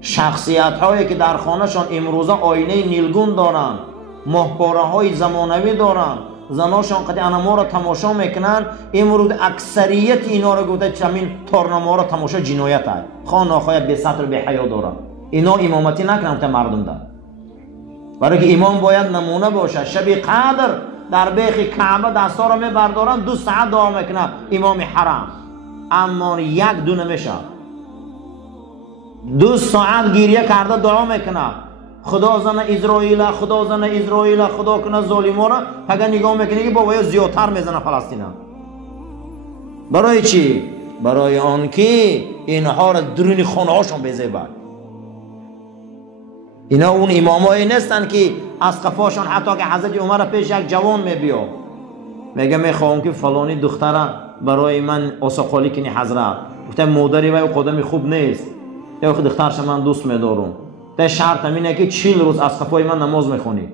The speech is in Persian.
شخصیت هایی که در خانهشان امروزه آینه نیلگون دارن، ماهپاره های زمانوی دارن، زناشان قد انما را تماشا میکنن، امروز اکثریت اینا رو گفته چمین تارنما را تماشا جنایت های خانه های به سطر به حیا دارن. اینا امامتی نکنن مردم دارن، برای که امام باید نمونه باشه. شب قدر در بیخ کعبه دستا را میبردارن، 2 ساعت دعا میکنه امام حرم، اما یک دو نمیشه. 2 ساعت گریه کرده دعا میکنه خدا زن اسرائیل، خدا زن اسرائیل، خدا کنه ظالما را. اگر نگاه میکنی که بابا زیادتر میزنه فلسطین. برای چی؟ برای آنکه اینها را درون خانه هاشون بزیبن. اینا اون امامایی نیستن که از قفاشون حتی که حضرت عمر پیش یک جوان میبیا میگه میخوام که فلانی دختره برای من آساقالی کنی حضرت. گفته مادری و قدمی خوب نیست، یا دخترش من دوست میدارم، تا شرط اینه که 40 روز از قفای من نماز میخونی.